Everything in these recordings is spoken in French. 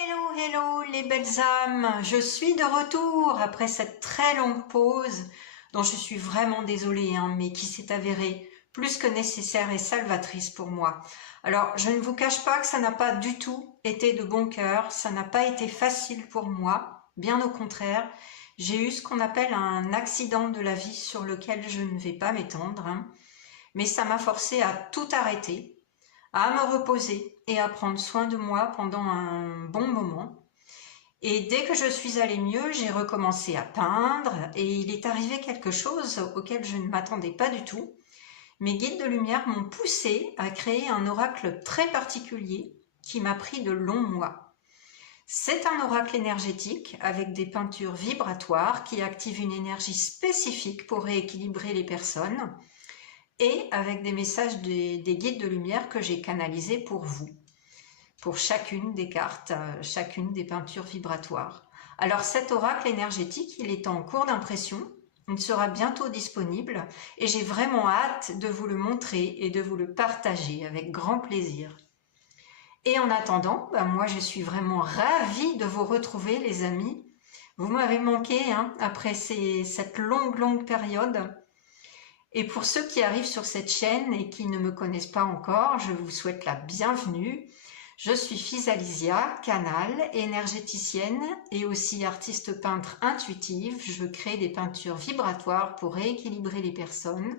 Hello, hello les belles âmes, je suis de retour après cette très longue pause dont je suis vraiment désolée, mais qui s'est avérée plus que nécessaire et salvatrice pour moi. Alors, je ne vous cache pas que ça n'a pas du tout été de bon cœur, ça n'a pas été facile pour moi, bien au contraire. J'ai eu ce qu'on appelle un accident de la vie sur lequel je ne vais pas m'étendre, mais ça m'a forcé à tout arrêter, à me reposer et à prendre soin de moi pendant un bon moment. Et dès que je suis allée mieux, j'ai recommencé à peindre et il est arrivé quelque chose auquel je ne m'attendais pas du tout. Mes guides de lumière m'ont poussé à créer un oracle très particulier qui m'a pris de longs mois. C'est un oracle énergétique avec des peintures vibratoires qui activent une énergie spécifique pour rééquilibrer les personnes et avec des messages des guides de lumière que j'ai canalisés pour vous, pour chacune des cartes, chacune des peintures vibratoires. Alors cet oracle énergétique, il est en cours d'impression, il sera bientôt disponible et j'ai vraiment hâte de vous le montrer et de vous le partager avec grand plaisir. Et en attendant, moi je suis vraiment ravie de vous retrouver les amis. Vous m'avez manqué après cette longue période. Et pour ceux qui arrivent sur cette chaîne et qui ne me connaissent pas encore, je vous souhaite la bienvenue. Je suis Physalisia, canal, énergéticienne et aussi artiste peintre intuitive. Je crée des peintures vibratoires pour rééquilibrer les personnes.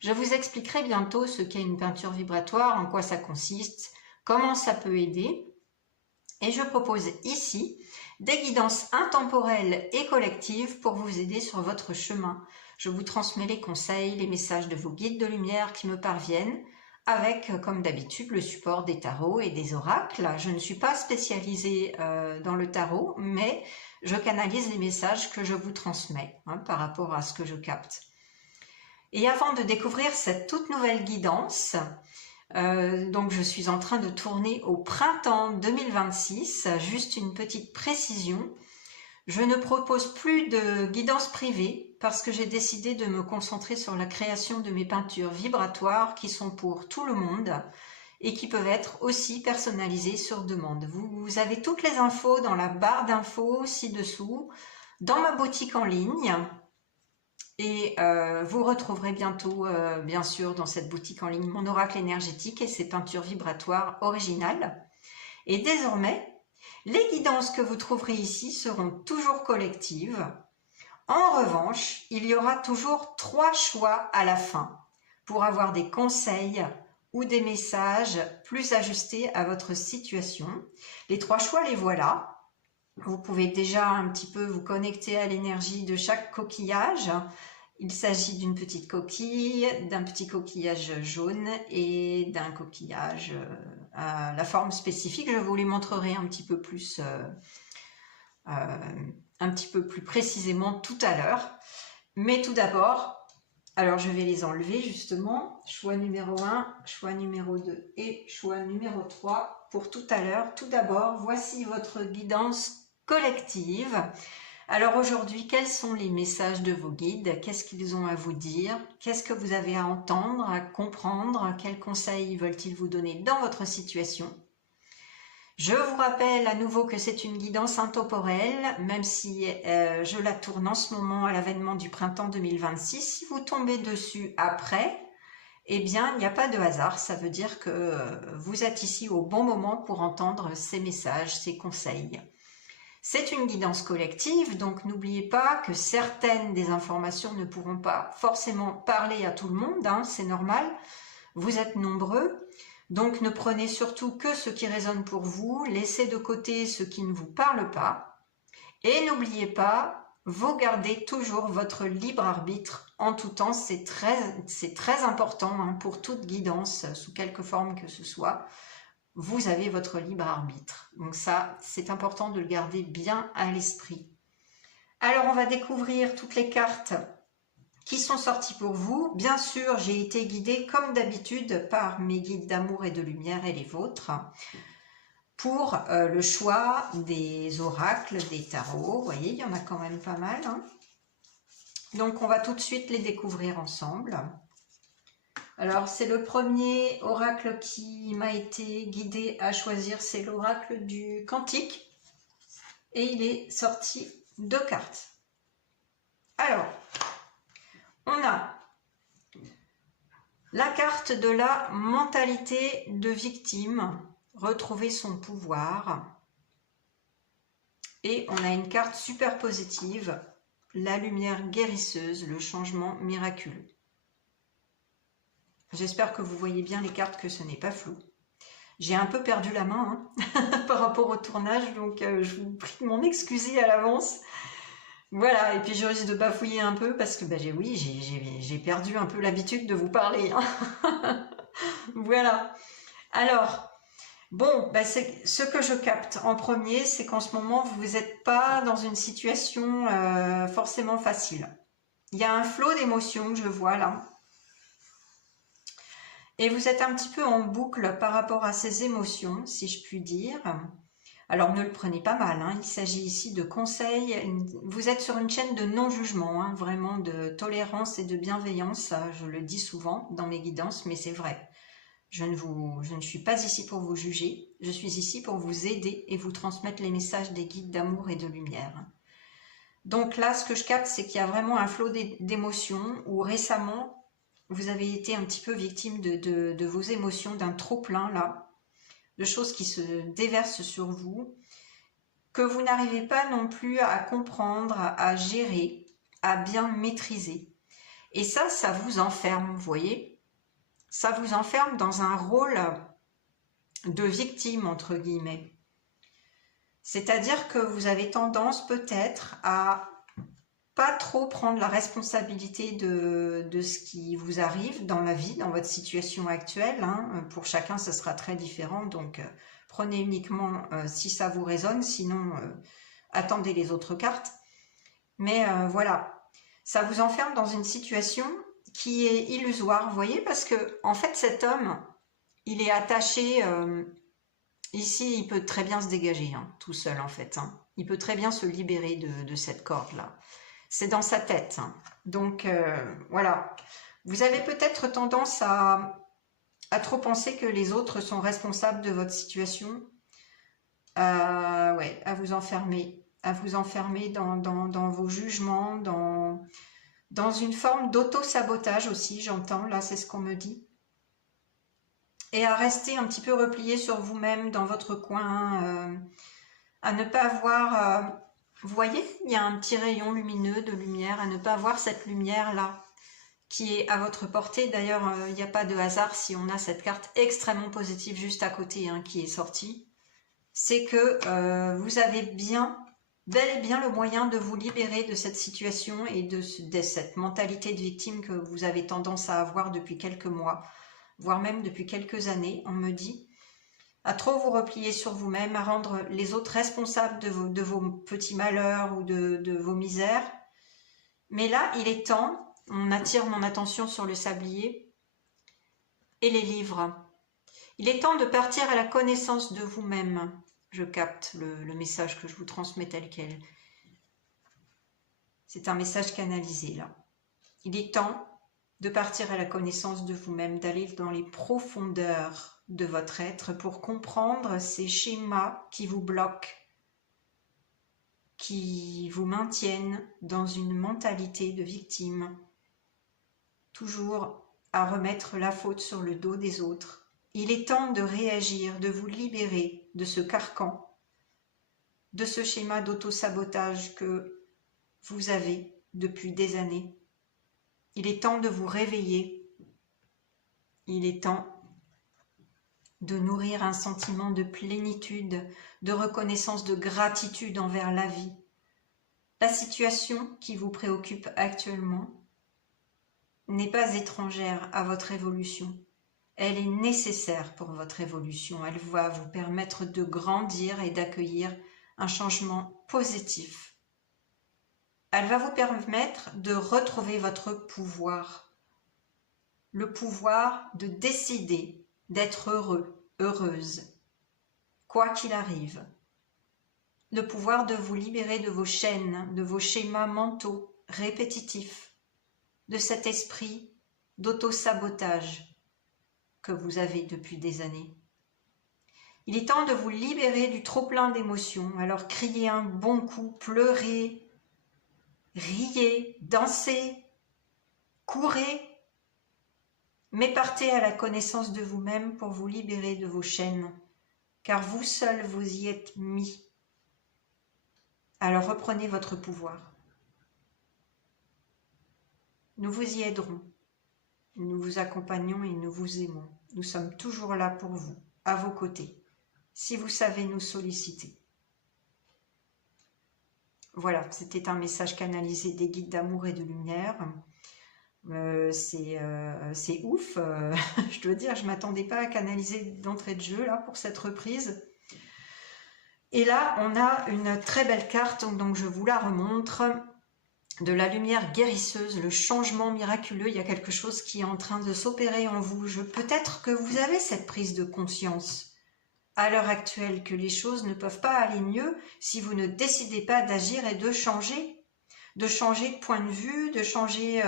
Je vous expliquerai bientôt ce qu'est une peinture vibratoire, en quoi ça consiste, comment ça peut aider. Et je propose ici des guidances intemporelles et collectives pour vous aider sur votre chemin. Je vous transmets les conseils, les messages de vos guides de lumière qui me parviennent, avec, comme d'habitude, le support des tarots et des oracles. Je ne suis pas spécialisée dans le tarot, mais je canalise les messages que je vous transmets par rapport à ce que je capte. Et avant de découvrir cette toute nouvelle guidance, donc je suis en train de tourner au printemps 2026, juste une petite précision. Je ne propose plus de guidance privée parce que j'ai décidé de me concentrer sur la création de mes peintures vibratoires qui sont pour tout le monde et qui peuvent être aussi personnalisées sur demande. Vous avez toutes les infos dans la barre d'infos ci-dessous, dans ma boutique en ligne. Et vous retrouverez bientôt, bien sûr, dans cette boutique en ligne, mon oracle énergétique et ses peintures vibratoires originales. Et désormais, les guidances que vous trouverez ici seront toujours collectives. En revanche, il y aura toujours 3 choix à la fin pour avoir des conseils ou des messages plus ajustés à votre situation. Les 3 choix, les voilà. Vous pouvez déjà un petit peu vous connecter à l'énergie de chaque coquillage. Il s'agit d'une petite coquille, d'un petit coquillage jaune et d'un coquillage à la forme spécifique. Je vous les montrerai un petit peu plus précisément tout à l'heure. Mais tout d'abord, alors je vais les enlever justement. Choix numéro 1, choix numéro 2 et choix numéro 3 pour tout à l'heure. Tout d'abord, voici votre guidance collective. Alors aujourd'hui, quels sont les messages de vos guides? Qu'est-ce qu'ils ont à vous dire? Qu'est-ce que vous avez à entendre, à comprendre? Quels conseils veulent-ils vous donner dans votre situation? Je vous rappelle à nouveau que c'est une guidance intemporelle, même si je la tourne en ce moment à l'avènement du printemps 2026. Si vous tombez dessus après, eh bien, il n'y a pas de hasard. Ça veut dire que vous êtes ici au bon moment pour entendre ces messages, ces conseils. C'est une guidance collective, donc n'oubliez pas que certaines des informations ne pourront pas forcément parler à tout le monde, c'est normal, vous êtes nombreux, donc ne prenez surtout que ce qui résonne pour vous, laissez de côté ce qui ne vous parle pas, et n'oubliez pas, vous gardez toujours votre libre arbitre en tout temps, c'est très important pour toute guidance, sous quelque forme que ce soit. Vous avez votre libre arbitre. Donc ça, c'est important de le garder bien à l'esprit. Alors, on va découvrir toutes les cartes qui sont sorties pour vous. Bien sûr, j'ai été guidée, comme d'habitude, par mes guides d'amour et de lumière et les vôtres, pour le choix des oracles, des tarots. Vous voyez, il y en a quand même pas mal. Donc, on va tout de suite les découvrir ensemble. Alors, c'est le premier oracle qui m'a été guidé à choisir, c'est l'oracle du Cantique. et il est sorti 2 cartes. Alors, on a la carte de la mentalité de victime, retrouver son pouvoir. Et on a une carte super positive, la lumière guérisseuse, le changement miraculeux. J'espère que vous voyez bien les cartes, que ce n'est pas flou. J'ai un peu perdu la main par rapport au tournage, donc je vous prie de m'en excuser à l'avance. Voilà, et puis je risque de bafouiller un peu parce que j'ai perdu un peu l'habitude de vous parler. Voilà. Alors, bon, ce que je capte en premier, c'est qu'en ce moment, vous n'êtes pas dans une situation forcément facile. Il y a un flot d'émotions que je vois là. Et vous êtes un petit peu en boucle par rapport à ces émotions, si je puis dire. Alors ne le prenez pas mal, hein. Il s'agit ici de conseils. Vous êtes sur une chaîne de non-jugement, hein, vraiment de tolérance et de bienveillance. Je le dis souvent dans mes guidances, mais c'est vrai. Je ne suis pas ici pour vous juger, je suis ici pour vous aider et vous transmettre les messages des guides d'amour et de lumière. Donc là, ce que je capte, c'est qu'il y a vraiment un flot d'émotions où récemment, vous avez été un petit peu victime de vos émotions, d'un trop-plein là, de choses qui se déversent sur vous, que vous n'arrivez pas non plus à comprendre, à gérer, à bien maîtriser. Et ça vous enferme, vous voyez ? Ça vous enferme dans un rôle de victime, entre guillemets. C'est-à-dire que vous avez tendance peut-être à pas trop prendre la responsabilité de ce qui vous arrive dans la vie, dans votre situation actuelle. Hein. Pour chacun, ce sera très différent, donc prenez uniquement si ça vous résonne, sinon attendez les autres cartes. Mais voilà, ça vous enferme dans une situation qui est illusoire, vous voyez, parce que en fait, cet homme, il est attaché... ici, il peut très bien se dégager, hein, tout seul en fait. Hein. Il peut très bien se libérer de cette corde-là. C'est dans sa tête. Hein. Donc, voilà. Vous avez peut-être tendance à trop penser que les autres sont responsables de votre situation. Ouais, à vous enfermer. À vous enfermer dans vos jugements, dans une forme d'auto-sabotage aussi, j'entends. Là, c'est ce qu'on me dit. Et à rester un petit peu replié sur vous-même, dans votre coin, à ne pas voir... vous voyez, il y a un petit rayon lumineux de lumière, à ne pas voir cette lumière-là, qui est à votre portée. D'ailleurs, il n'y a pas de hasard si on a cette carte extrêmement positive juste à côté, hein, qui est sortie. C'est que vous avez bel et bien le moyen de vous libérer de cette situation et de cette mentalité de victime que vous avez tendance à avoir depuis quelques mois, voire même depuis quelques années, on me dit, à trop vous replier sur vous-même, à rendre les autres responsables de vos petits malheurs ou de vos misères. Mais là, il est temps, on attire mon attention sur le sablier et les livres. Il est temps de partir à la connaissance de vous-même. Je capte le message que je vous transmets tel quel. C'est un message canalisé là. Il est temps de partir à la connaissance de vous-même, d'aller dans les profondeurs de votre être pour comprendre ces schémas qui vous bloquent, qui vous maintiennent dans une mentalité de victime, toujours à remettre la faute sur le dos des autres. Il est temps de réagir, de vous libérer de ce carcan, de ce schéma d'auto-sabotage que vous avez depuis des années. Il est temps de vous réveiller. Il est temps de nourrir un sentiment de plénitude, de reconnaissance, de gratitude envers la vie. La situation qui vous préoccupe actuellement n'est pas étrangère à votre évolution. Elle est nécessaire pour votre évolution. Elle va vous permettre de grandir et d'accueillir un changement positif. Elle va vous permettre de retrouver votre pouvoir. Le pouvoir de décider d'être heureux, heureuse, quoi qu'il arrive. Le pouvoir de vous libérer de vos chaînes, de vos schémas mentaux répétitifs, de cet esprit d'auto-sabotage que vous avez depuis des années. Il est temps de vous libérer du trop-plein d'émotions. Alors criez un bon coup, pleurez, riez, dansez, courez, mais partez à la connaissance de vous-même pour vous libérer de vos chaînes, car vous seul vous y êtes mis. Alors reprenez votre pouvoir. Nous vous y aiderons. Nous vous accompagnons et nous vous aimons. Nous sommes toujours là pour vous, à vos côtés, si vous savez nous solliciter. Voilà, c'était un message canalisé des guides d'amour et de lumière. C'est ouf, je dois dire, je ne m'attendais pas à canaliser d'entrée de jeu là pour cette reprise. Et là, on a une très belle carte, donc je vous la remontre, de la lumière guérisseuse, le changement miraculeux. Il y a quelque chose qui est en train de s'opérer en vous. Peut-être que vous avez cette prise de conscience à l'heure actuelle que les choses ne peuvent pas aller mieux si vous ne décidez pas d'agir et de changer de point de vue, de changer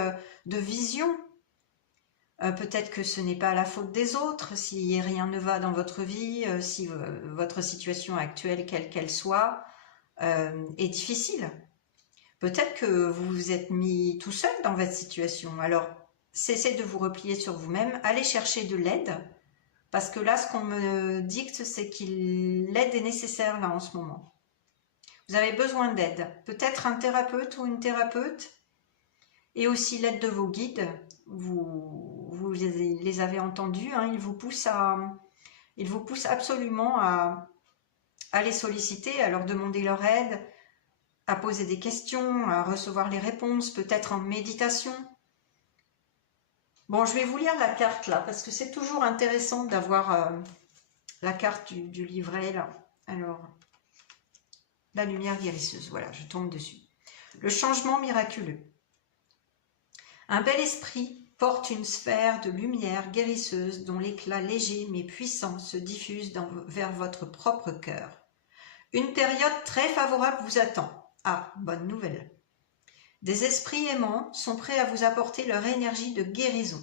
de vision. Peut-être que ce n'est pas la faute des autres, si rien ne va dans votre vie, si votre situation actuelle, quelle qu'elle soit, est difficile. Peut-être que vous vous êtes mis tout seul dans votre situation. Alors, cessez de vous replier sur vous-même, allez chercher de l'aide, parce que là, ce qu'on me dicte, c'est que l'aide est nécessaire là en ce moment. Vous avez besoin d'aide, peut-être un thérapeute ou une thérapeute, et aussi l'aide de vos guides. Vous les avez entendus, hein, ils vous poussent absolument à les solliciter, à leur demander leur aide, à poser des questions, à recevoir les réponses, peut-être en méditation. Bon, je vais vous lire la carte là, parce que c'est toujours intéressant d'avoir la carte du livret là. Alors, la lumière guérisseuse, voilà, je tombe dessus. Le changement miraculeux. Un bel esprit porte une sphère de lumière guérisseuse dont l'éclat léger mais puissant se diffuse vers votre propre cœur. Une période très favorable vous attend. Ah, bonne nouvelle. Des esprits aimants sont prêts à vous apporter leur énergie de guérison.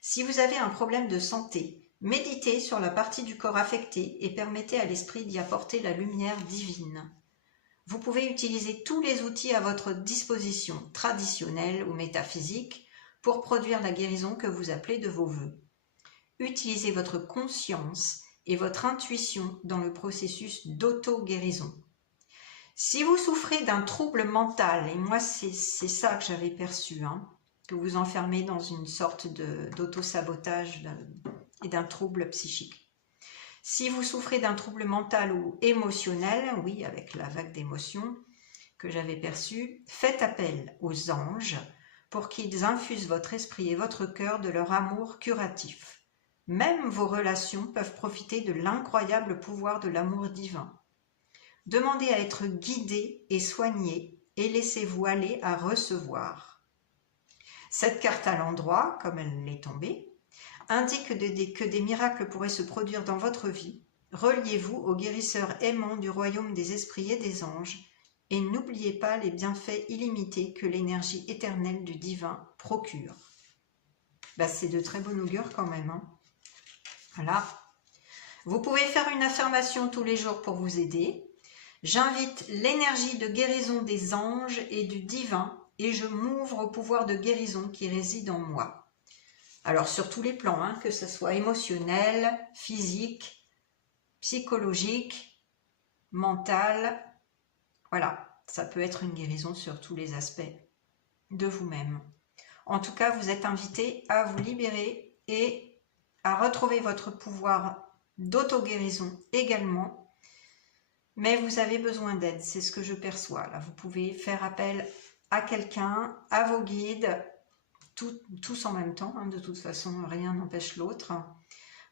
Si vous avez un problème de santé, méditez sur la partie du corps affectée et permettez à l'esprit d'y apporter la lumière divine. Vous pouvez utiliser tous les outils à votre disposition, traditionnels ou métaphysiques, pour produire la guérison que vous appelez de vos vœux. Utilisez votre conscience et votre intuition dans le processus d'auto-guérison. Si vous souffrez d'un trouble mental, et moi c'est ça que j'avais perçu, hein, que vous enfermez dans une sorte d'auto-sabotage et d'un trouble psychique. Si vous souffrez d'un trouble mental ou émotionnel, oui, avec la vague d'émotions que j'avais perçue, faites appel aux anges pour qu'ils infusent votre esprit et votre cœur de leur amour curatif. Même vos relations peuvent profiter de l'incroyable pouvoir de l'amour divin. Demandez à être guidé et soigné et laissez-vous aller à recevoir. Cette carte à l'endroit, comme elle est tombée, indique que des miracles pourraient se produire dans votre vie. Reliez-vous aux guérisseurs aimants du royaume des esprits et des anges et n'oubliez pas les bienfaits illimités que l'énergie éternelle du divin procure. C'est de très bon augure quand même, hein. Voilà. Vous pouvez faire une affirmation tous les jours pour vous aider. J'invite l'énergie de guérison des anges et du divin et je m'ouvre au pouvoir de guérison qui réside en moi. Alors sur tous les plans, hein, que ce soit émotionnel, physique, psychologique, mental, voilà, ça peut être une guérison sur tous les aspects de vous-même. En tout cas, vous êtes invité à vous libérer et à retrouver votre pouvoir d'auto-guérison également, mais vous avez besoin d'aide, c'est ce que je perçois. Là, vous pouvez faire appel à quelqu'un, à vos guides, tous en même temps, hein, de toute façon, rien n'empêche l'autre.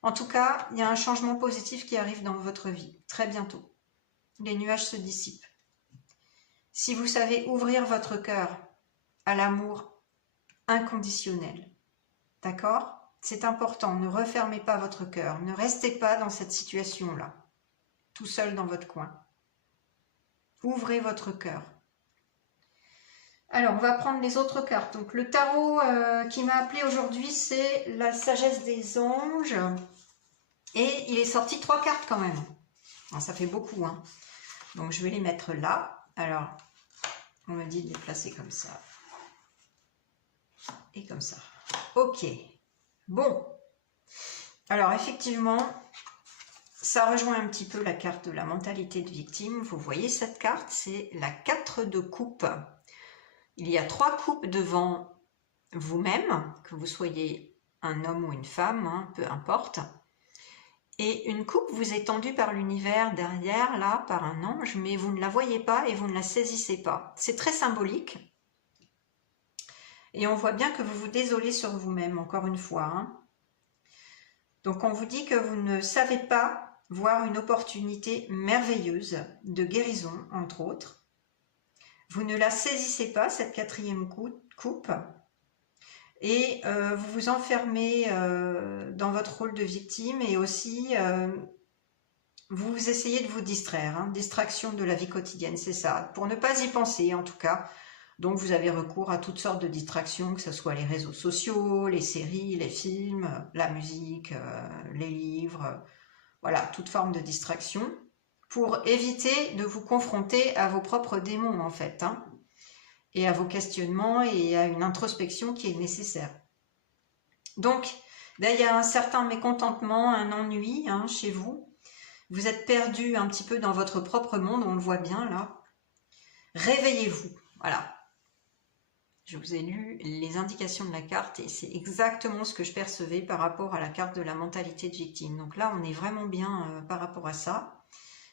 En tout cas, il y a un changement positif qui arrive dans votre vie, très bientôt. Les nuages se dissipent. Si vous savez ouvrir votre cœur à l'amour inconditionnel, d'accord ? C'est important, ne refermez pas votre cœur, ne restez pas dans cette situation-là, tout seul dans votre coin. Ouvrez votre cœur. Alors, on va prendre les autres cartes. Donc, le tarot qui m'a appelé aujourd'hui, c'est la sagesse des anges. Et il est sorti 3 cartes quand même. Alors, ça fait beaucoup, hein. Donc je vais les mettre là. Alors, on me dit de les placer comme ça. Et comme ça. Ok. Bon. Alors effectivement, ça rejoint un petit peu la carte de la mentalité de victime. Vous voyez cette carte, c'est la 4 de coupe. Il y a 3 coupes devant vous-même, que vous soyez un homme ou une femme, hein, peu importe. Et une coupe vous est tendue par l'univers derrière, là, par un ange, mais vous ne la voyez pas et vous ne la saisissez pas. C'est très symbolique. Et on voit bien que vous vous désolez sur vous-même, encore une fois. Hein. Donc on vous dit que vous ne savez pas voir une opportunité merveilleuse de guérison, entre autres. Vous ne la saisissez pas, cette 4e coupe. Et vous vous enfermez dans votre rôle de victime et aussi vous essayez de vous distraire, hein, distraction de la vie quotidienne, c'est ça, pour ne pas y penser en tout cas. Donc vous avez recours à toutes sortes de distractions, que ce soit les réseaux sociaux, les séries, les films, la musique, les livres, voilà, toute forme de distraction, pour éviter de vous confronter à vos propres démons en fait, hein, et à vos questionnements et à une introspection qui est nécessaire. Donc, ben, il y a un certain mécontentement, un ennui hein, chez vous. Vous êtes perdu un petit peu dans votre propre monde, on le voit bien là. Réveillez-vous, voilà. Je vous ai lu les indications de la carte et c'est exactement ce que je percevais par rapport à la carte de la mentalité de victime. Donc là, on est vraiment bien par rapport à ça.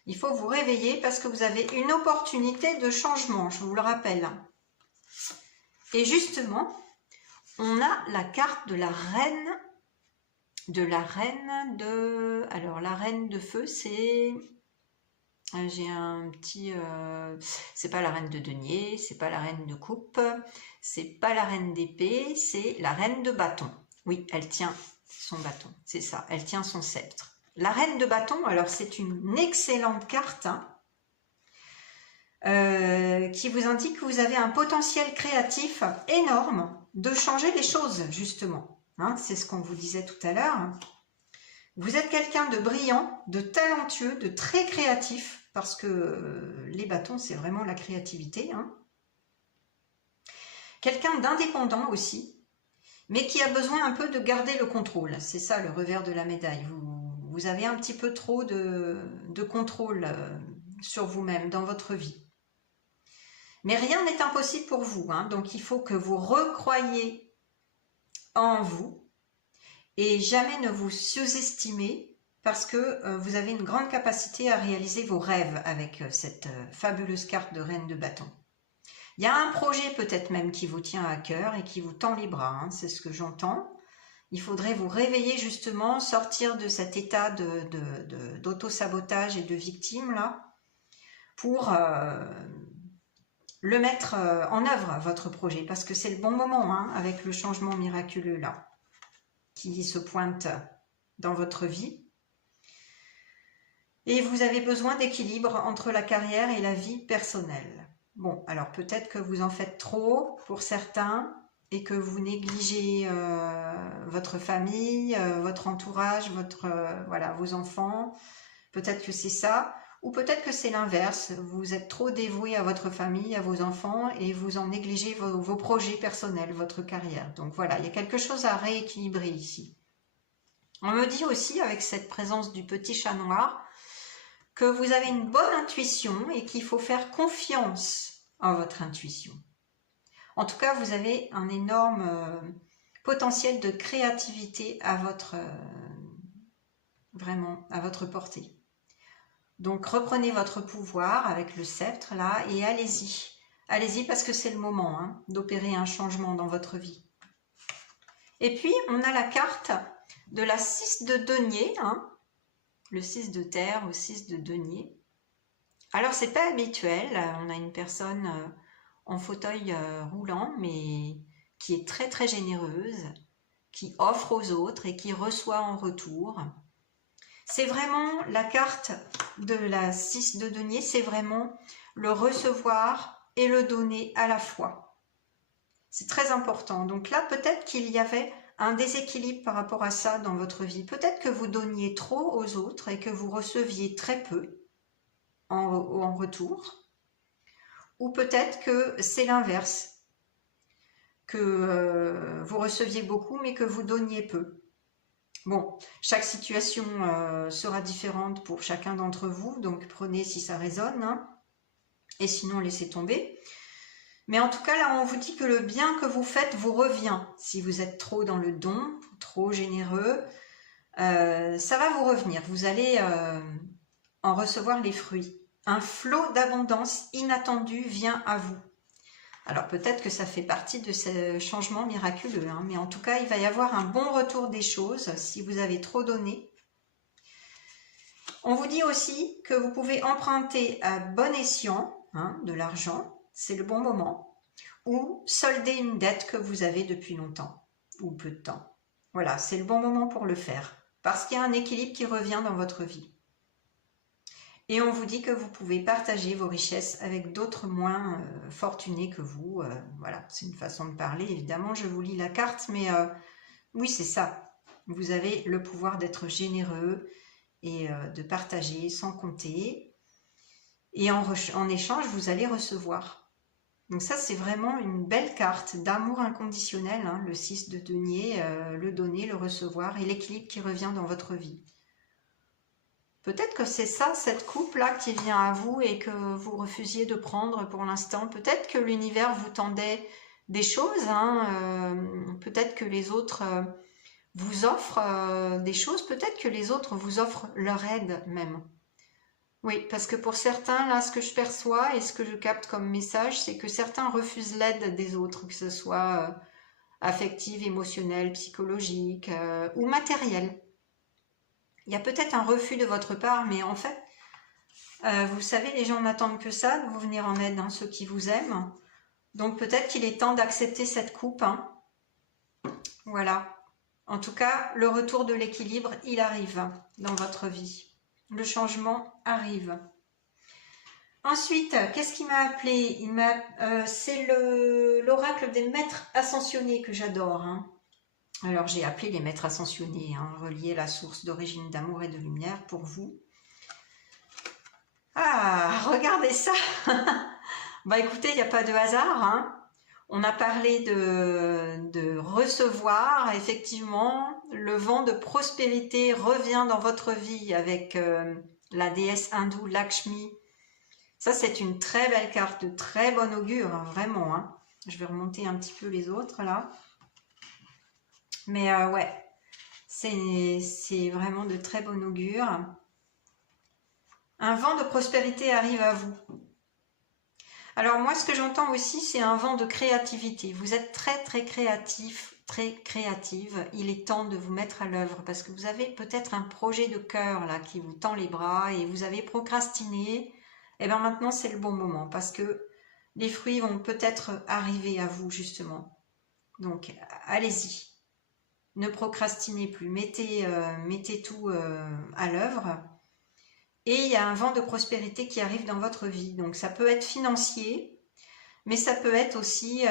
Il faut vous réveiller parce que vous avez une opportunité de changement, je vous le rappelle. Et justement, on a la carte de la reine alors la reine de feu, c'est... J'ai un petit... c'est pas la reine de denier, c'est pas la reine de coupe, c'est pas la reine d'épée, c'est la reine de bâton. Oui, elle tient son bâton, c'est ça, elle tient son sceptre. La reine de bâton, alors c'est une excellente carte, hein, qui vous indique que vous avez un potentiel créatif énorme de changer les choses, justement. Hein, c'est ce qu'on vous disait tout à l'heure. Vous êtes quelqu'un de brillant, de talentueux, de très créatif, parce que les bâtons, c'est vraiment la créativité. Hein. Quelqu'un d'indépendant aussi, mais qui a besoin un peu de garder le contrôle. C'est ça le revers de la médaille. Vous avez un petit peu trop de contrôle sur vous-même dans votre vie. Mais rien n'est impossible pour vous, hein, donc il faut que vous recroyiez en vous et jamais ne vous sous-estimez parce que vous avez une grande capacité à réaliser vos rêves avec cette fabuleuse carte de reine de bâton. Il y a un projet peut-être même qui vous tient à cœur et qui vous tend les bras, hein, c'est ce que j'entends. Il faudrait vous réveiller justement, sortir de cet état d'auto-sabotage et de victime là pour... le mettre en œuvre, votre projet, parce que c'est le bon moment, hein, avec le changement miraculeux là, qui se pointe dans votre vie. Et vous avez besoin d'équilibre entre la carrière et la vie personnelle. Bon, alors peut-être que vous en faites trop pour certains, et que vous négligez votre famille, votre entourage, voilà, vos enfants. Peut-être que c'est ça. Ou peut-être que c'est l'inverse, vous êtes trop dévoué à votre famille, à vos enfants, et vous en négligez vos projets personnels, votre carrière. Donc voilà, il y a quelque chose à rééquilibrer ici. On me dit aussi, avec cette présence du petit chat noir, que vous avez une bonne intuition et qu'il faut faire confiance en votre intuition. En tout cas, vous avez un énorme potentiel de créativité à vraiment à votre portée. Donc reprenez votre pouvoir avec le sceptre là et allez-y. Allez-y parce que c'est le moment hein, d'opérer un changement dans votre vie. Et puis on a la carte de la 6 de denier, hein, le 6 de terre ou 6 de denier. Alors c'est pas habituel, on a une personne en fauteuil roulant mais qui est très très généreuse, qui offre aux autres et qui reçoit en retour. C'est vraiment la carte de la 6 de denier, c'est vraiment le recevoir et le donner à la fois. C'est très important. Donc là, peut-être qu'il y avait un déséquilibre par rapport à ça dans votre vie. Peut-être que vous donniez trop aux autres et que vous receviez très peu en retour. Ou peut-être que c'est l'inverse, que vous receviez beaucoup mais que vous donniez peu. Bon, chaque situation sera différente pour chacun d'entre vous, donc prenez si ça résonne, hein, et sinon laissez tomber. Mais en tout cas, là, on vous dit que le bien que vous faites vous revient. Si vous êtes trop dans le don, trop généreux, ça va vous revenir. Vous allez en recevoir les fruits. Un flot d'abondance inattendu vient à vous. Alors peut-être que ça fait partie de ce changement miraculeux, hein, mais en tout cas, il va y avoir un bon retour des choses si vous avez trop donné. On vous dit aussi que vous pouvez emprunter à bon escient hein, de l'argent, c'est le bon moment, ou solder une dette que vous avez depuis longtemps, ou peu de temps. Voilà, c'est le bon moment pour le faire, parce qu'il y a un équilibre qui revient dans votre vie. Et on vous dit que vous pouvez partager vos richesses avec d'autres moins fortunés que vous. Voilà, c'est une façon de parler. Évidemment, je vous lis la carte, mais oui, c'est ça. Vous avez le pouvoir d'être généreux et de partager sans compter. Et en échange, vous allez recevoir. Donc ça, c'est vraiment une belle carte d'amour inconditionnel. Hein, le 6 de denier, le donner, le recevoir et l'équilibre qui revient dans votre vie. Peut-être que c'est ça, cette coupe-là qui vient à vous et que vous refusiez de prendre pour l'instant. Peut-être que l'univers vous tendait des choses. Hein, peut-être que les autres vous offrent des choses. Peut-être que les autres vous offrent leur aide même. Oui, parce que pour certains, là, ce que je perçois et ce que je capte comme message, c'est que certains refusent l'aide des autres, que ce soit affective, émotionnelle, psychologique ou matérielle. Il y a peut-être un refus de votre part, mais en fait, vous savez, les gens n'attendent que ça, de vous venir en aide, hein, ceux qui vous aiment. Donc peut-être qu'il est temps d'accepter cette coupe. Hein. Voilà. En tout cas, le retour de l'équilibre, il arrive dans votre vie. Le changement arrive. Ensuite, qu'est-ce qui m'a appelé? C'est l'oracle des maîtres ascensionnés que j'adore. Hein. Alors j'ai appelé les maîtres ascensionnés, hein, reliés à la source d'origine d'amour et de lumière pour vous. Ah, regardez ça. Bah écoutez, il n'y a pas de hasard. Hein. On a parlé de recevoir, effectivement, le vent de prospérité revient dans votre vie avec la déesse hindoue Lakshmi. Ça, c'est une très belle carte, de très bon augure, hein, vraiment. Hein. Je vais remonter un petit peu les autres, là. Mais ouais, c'est vraiment de très bon augure. Un vent de prospérité arrive à vous. Alors moi, ce que j'entends aussi, c'est un vent de créativité. Vous êtes très très créatif, très créative. Il est temps de vous mettre à l'œuvre parce que vous avez peut-être un projet de cœur là qui vous tend les bras et vous avez procrastiné. Et bien maintenant, c'est le bon moment parce que les fruits vont peut-être arriver à vous justement. Donc, allez-y. Ne procrastinez plus, mettez tout à l'œuvre. Et il y a un vent de prospérité qui arrive dans votre vie. Donc ça peut être financier, mais ça peut être aussi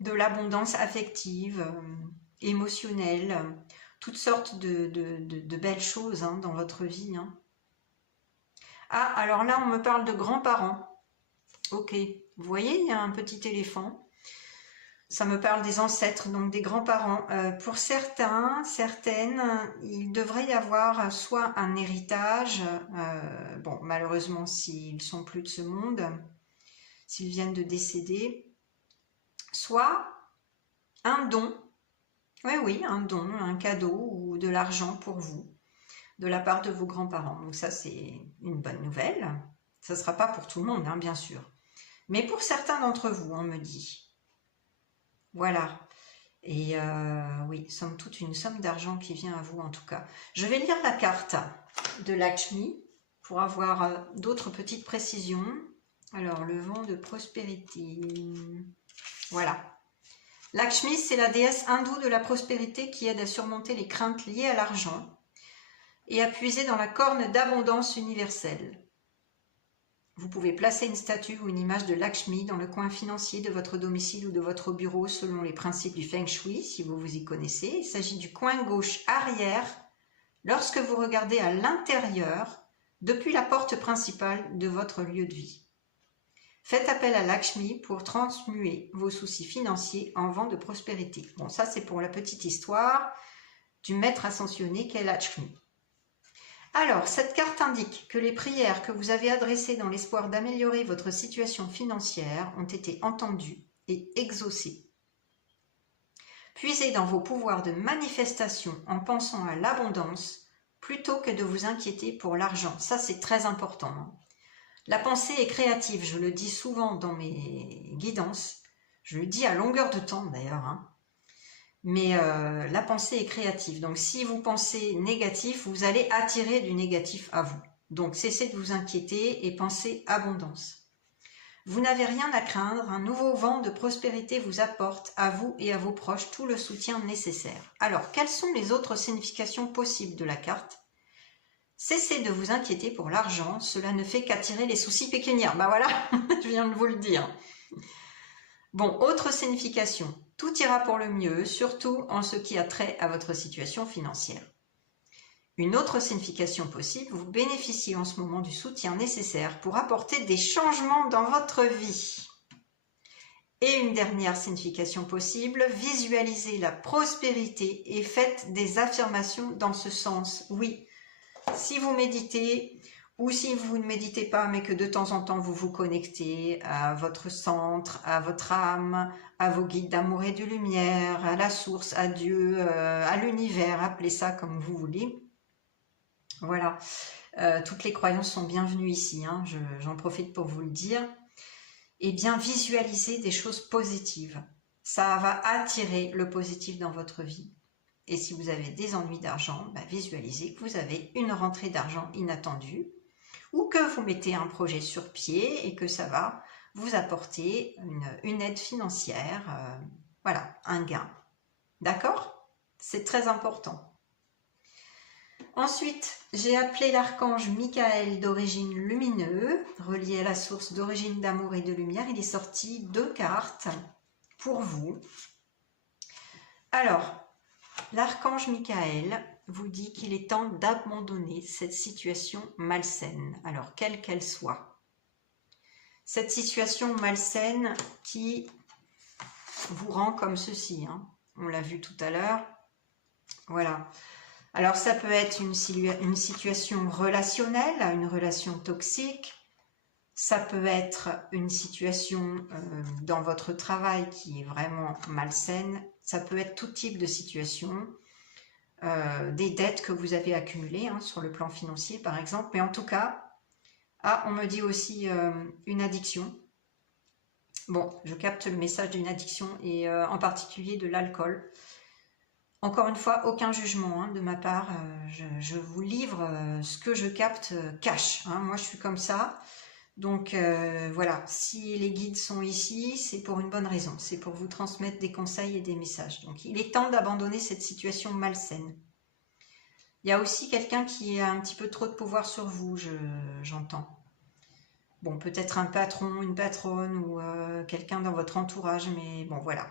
de l'abondance affective, émotionnelle, toutes sortes de belles choses hein, dans votre vie. Hein. Ah, alors là, on me parle de grands-parents. Ok, vous voyez, il y a un petit éléphant. Ça me parle des ancêtres, donc des grands-parents. Pour certains, certaines, il devrait y avoir soit un héritage, bon, malheureusement, s'ils sont plus de ce monde, s'ils viennent de décéder, soit un don, oui, un don, un cadeau ou de l'argent pour vous, de la part de vos grands-parents. Donc ça, c'est une bonne nouvelle. Ça ne sera pas pour tout le monde, hein, bien sûr. Mais pour certains d'entre vous, on me dit. Voilà, et oui, somme toute une somme d'argent qui vient à vous en tout cas. Je vais lire la carte de Lakshmi pour avoir d'autres petites précisions. Alors, le vent de prospérité, voilà. Lakshmi, c'est la déesse hindoue de la prospérité qui aide à surmonter les craintes liées à l'argent et à puiser dans la corne d'abondance universelle. Vous pouvez placer une statue ou une image de Lakshmi dans le coin financier de votre domicile ou de votre bureau selon les principes du Feng Shui, si vous vous y connaissez. Il s'agit du coin gauche arrière lorsque vous regardez à l'intérieur depuis la porte principale de votre lieu de vie. Faites appel à Lakshmi pour transmuer vos soucis financiers en vent de prospérité. Bon, ça c'est pour la petite histoire du maître ascensionné qu'est Lakshmi. Alors, cette carte indique que les prières que vous avez adressées dans l'espoir d'améliorer votre situation financière ont été entendues et exaucées. Puisez dans vos pouvoirs de manifestation en pensant à l'abondance plutôt que de vous inquiéter pour l'argent. Ça, c'est très important. La pensée est créative, je le dis souvent dans mes guidances, je le dis à longueur de temps d'ailleurs, mais la pensée est créative. Donc si vous pensez négatif, vous allez attirer du négatif à vous. Donc cessez de vous inquiéter et pensez abondance. Vous n'avez rien à craindre, un nouveau vent de prospérité vous apporte à vous et à vos proches tout le soutien nécessaire. Alors, quelles sont les autres significations possibles de la carte ? Cessez de vous inquiéter pour l'argent, cela ne fait qu'attirer les soucis pécuniaires. Ben voilà, je viens de vous le dire. Bon, autre signification, tout ira pour le mieux, surtout en ce qui a trait à votre situation financière. Une autre signification possible, vous bénéficiez en ce moment du soutien nécessaire pour apporter des changements dans votre vie. Et une dernière signification possible, visualisez la prospérité et faites des affirmations dans ce sens. Oui, si vous méditez ou si vous ne méditez pas mais que de temps en temps vous vous connectez à votre centre, à votre âme, à vos guides d'amour et de lumière, à la source, à Dieu, à l'univers, appelez ça comme vous voulez. Voilà, toutes les croyances sont bienvenues ici, j'en profite pour vous le dire. Eh bien, visualisez des choses positives. Ça va attirer le positif dans votre vie. Et si vous avez des ennuis d'argent, visualisez que vous avez une rentrée d'argent inattendue ou que vous mettez un projet sur pied et que ça va vous apporter une aide financière, voilà, un gain. D'accord ? C'est très important. Ensuite, j'ai appelé l'archange Michael d'origine lumineuse, relié à la source d'origine d'amour et de lumière. Il est sorti 2 cartes pour vous. Alors, l'archange Michael vous dit qu'il est temps d'abandonner cette situation malsaine, alors quelle qu'elle soit. Cette situation malsaine qui vous rend comme ceci, on l'a vu tout à l'heure. Voilà. Alors ça peut être une situation relationnelle, une relation toxique, ça peut être une situation dans votre travail qui est vraiment malsaine, ça peut être tout type de situation, des dettes que vous avez accumulées sur le plan financier par exemple, mais en tout cas, on me dit aussi une addiction. Bon, je capte le message d'une addiction et en particulier de l'alcool. Encore une fois, aucun jugement de ma part, je vous livre ce que je capte cash. Moi, je suis comme ça. Donc voilà, si les guides sont ici, c'est pour une bonne raison. C'est pour vous transmettre des conseils et des messages. Donc il est temps d'abandonner cette situation malsaine. Il y a aussi quelqu'un qui a un petit peu trop de pouvoir sur vous, j'entends. Bon, peut-être un patron, une patronne ou quelqu'un dans votre entourage, mais bon, voilà.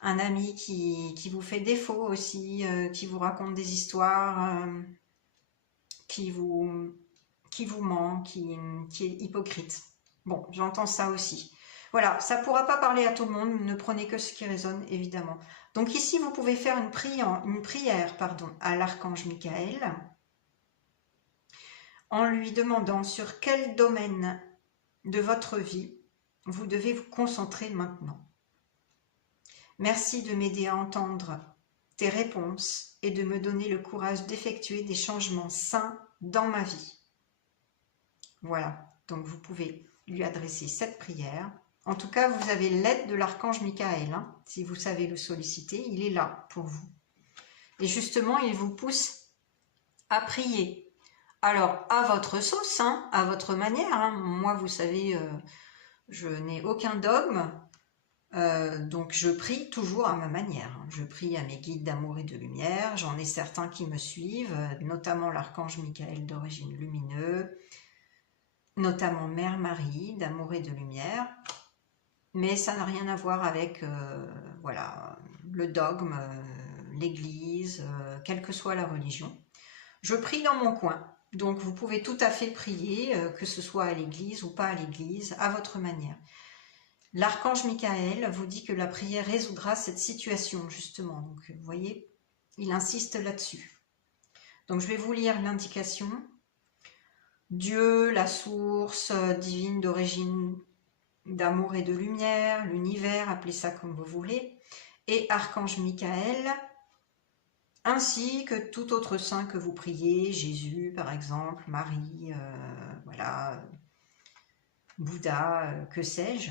Un ami qui vous fait défaut aussi, qui vous raconte des histoires, qui vous ment, qui est hypocrite. Bon, j'entends ça aussi. Voilà, ça ne pourra pas parler à tout le monde, ne prenez que ce qui résonne, évidemment. Donc ici, vous pouvez faire une prière à l'archange Michael, en lui demandant sur quel domaine de votre vie vous devez vous concentrer maintenant. Merci de m'aider à entendre tes réponses et de me donner le courage d'effectuer des changements sains dans ma vie. Voilà, donc vous pouvez lui adresser cette prière. En tout cas, vous avez l'aide de l'archange Michael. Si vous savez le solliciter, il est là pour vous. Et justement, il vous pousse à prier. Alors, à votre sauce, à votre manière. Moi, vous savez, je n'ai aucun dogme. Donc je prie toujours à ma manière. Je prie à mes guides d'amour et de lumière. J'en ai certains qui me suivent, notamment l'archange Michael d'origine lumineuse. notamment Mère Marie, d'amour et de lumière. Mais ça n'a rien à voir avec voilà, le dogme, l'Église, quelle que soit la religion. Je prie dans mon coin, donc vous pouvez tout à fait prier, que ce soit à l'Église ou pas à l'Église, à votre manière. L'archange Michael vous dit que la prière résoudra cette situation, justement. Donc, vous voyez, il insiste là-dessus. Donc, je vais vous lire l'indication. Dieu, la source divine d'origine d'amour et de lumière, l'univers, appelez ça comme vous voulez, et archange Michael, ainsi que tout autre saint que vous priez, Jésus par exemple, Marie, voilà, Bouddha, que sais-je.